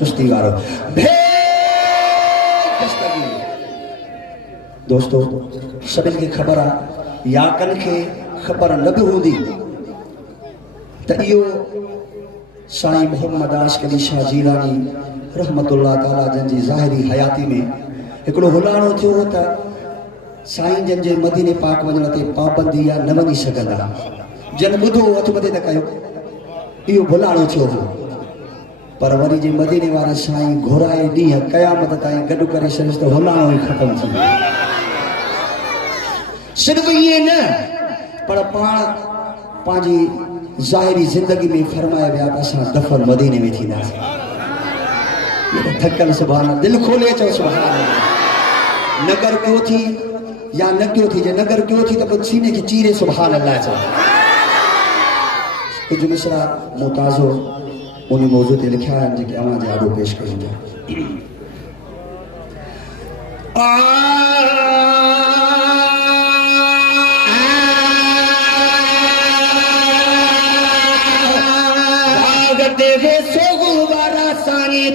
सुस्ती वारो दोस्तों सभिनि खे ख़बर आहे या कन खे ख़बर न बि हूंदी त इहो साईं मोहम्मद आशिक़ अली शाह जीलानी रहमतुल्लाह ताला जंहिंजी ज़ाहिरी हयाती में हिकिड़ो हुलाणो थियो त साईं जन जे मदीने पाक वञण ते पाबंदी या न वञी सघंदा जन ॿुधो हथ मथे न कयो इहो भुलाणो थियो हो पर वरी जे मदीने वारे साईं घुराए ॾींहं क़यामत ताईं गॾु करे छॾियसि त हुलाणो ई ख़तमु थी वियो सिर्फ़ु इहे न पर पाण पंहिंजी ज़ाहिरी ज़िंदगी में फरमाए विया त असां दफ़न मदीने में थींदासीं थकल सुभाणे दिलि खोले चओ सुभाणे नगर कयो थी या न कयो थी जे नगर कयो थी त पोइ सीने खे चीरे सुभाणे अलाह चओ कुछ मिसरा मुताज़ो उन मौजू ते लिखिया आहिनि जेके अवां जे आॾो पेश कयूं था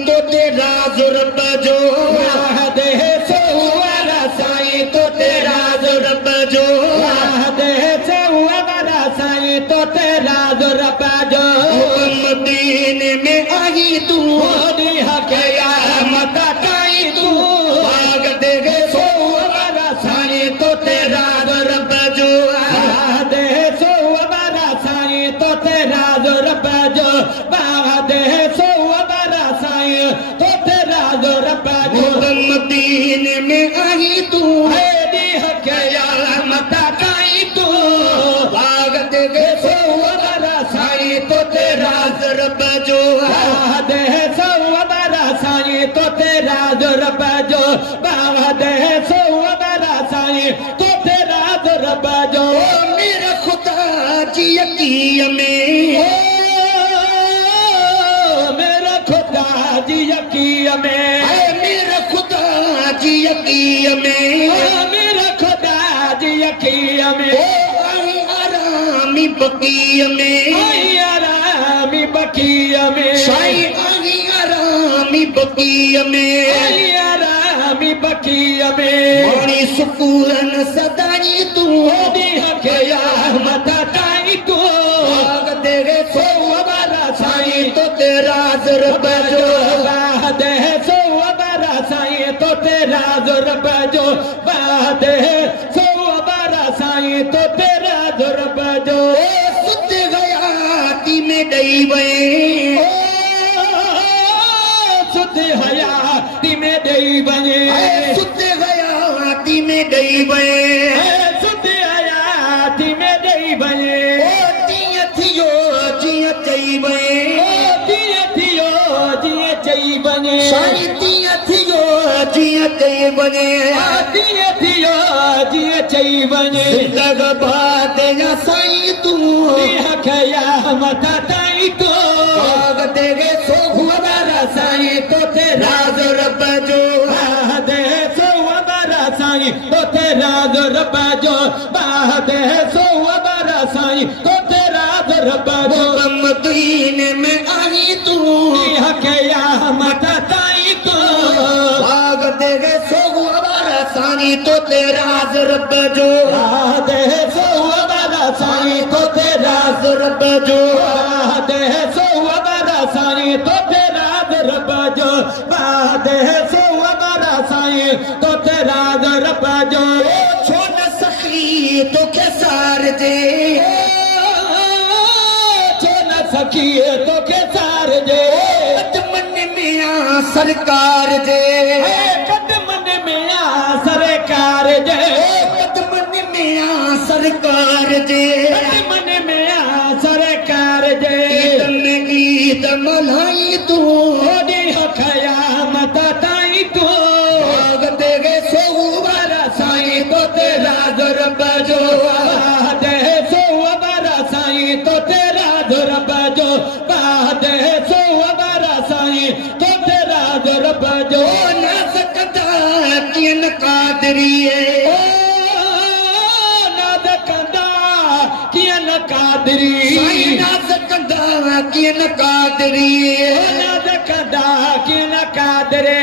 तो तेरा जुर्ब जो दे से वाला साईं तो तेरा जुर्ब जो दे से वाला साईं तो तेरा जुर्ब जो मदीने में आई तू दी हकया मत काई तू भाग दे सो वाला साईं तो तेरा जुर्ब जो दे सो वाला साईं तो तेरा जुर्ब जो भाग दे सो तो तेरा जो रब्बा जो मदीने में आई तू है दी हकया मत काई तू भाग दे सो वाला साईं तो तेरा रब्बा जो दे सो वाला साईं तो तेरा जो रब्बा जो बावा दे सो वाला साईं तो तेरा जो रब्बा जो मेरा खुदा जी यकीन में जी यकीन में मेरा खुदा जी यकीन में मेरा खुदा जी यकीन में आई आरामी बकिया में आई आरामी बकिया में साईं आई आरामी बकिया में आई आरामी बकिया में मोरी सुकून सदाई तू दी हकया मत ताई तू भाग तेरे सो वाला साईं तो तेरा जुर्ब जो दे सो वाला साईं तो तेरा जुर्ब जो दे सो वाला साईं तो तेरा जुर्ब जो सुत हयाती में दई वे सुत हयाती में दई वे सुत हयाती में दई वे सुत हयाती में दई वे जिया थियो जिया चई वे बने साईं थियो जिया चई बने दिया थियो जिया चई बने जिंदग बात या साईं तू हकया मत ताई तो भाग दे सो वाला साईं तो तेरा जुर्ब जो दे सो वाला साईं तो तेरा जुर्ब जो दे सो वाला साईं तो तेरा जुर्ब जो मदीने में आई तू हकया मत ताई तो भाग दे सो वाला साईं तो तेरा जुर्ब जो दे सो वाला साईं तो तेरा जुर्ब जो दे सो वाला साईं तो तेरा जुर्ब जो दे सो वाला साईं तो तेरा जुर्ब जो छो न सखी तो के सार जे छो न सखी तो के सार जे सरकार जे कदमन में सरकार जे कदमन में सरकार जे कदमन में सरकार जे ईद मल्हाई तू दी हकया मत ताई तू भाग दे सो वाला साईं तो तेरा जुर्ब जो दे सो वाला साईं तो तेरा जुर्ब जो दे सो वाला साईं तो जुर्ब जो न सकता किन कादरी न सकता किन कादरी न सकता किन कादरी न कदा की न कादरे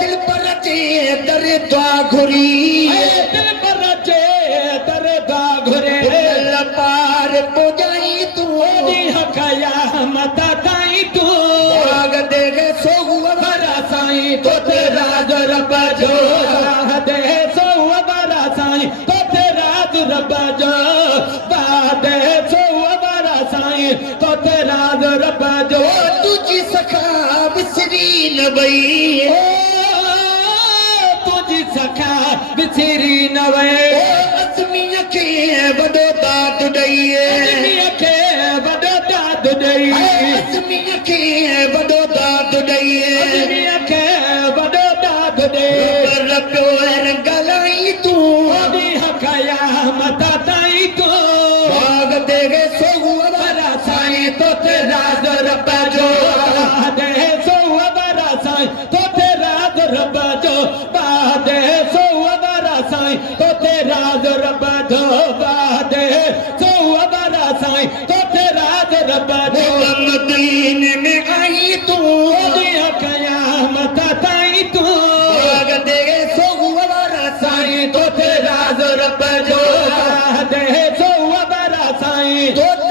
दिल पर चे दर द्वा घुरी दिल पर चे दर द्वा घुरे पार पुजाई तू दी हकया मता ताई तू आग देगे सो बरा साईं तो तेरा रब जो दे सो बरा साईं तो तेरा रब जो दे सो बरा साईं तो तेरा रब जो तुझी सखा बिसरी न वई तुझी सखा बिसरी न वे अज़मीअ खे वॾो दाद ॾईए अज़मीअ खे वॾो दाद ॾई अज़मीअ खे वॾो दाद ॾईए अज़मीअ खे वॾो दाद ॾे रबियो ॻाल्हाई तूं दी हकया मता ताई तू बाग देगे सो बरा साईं तो तेरा रब जो दे सो बरा साईं तो तेरा रब जो दे सो बरा साईं तो तेरा रब जो दे सो बरा साईं तो तेरा रब जो मदीने में आई तूं दिया कयामत ताई तू बाग देगे सो साईं तो तेरा रब जो दे सो बरा साईं तो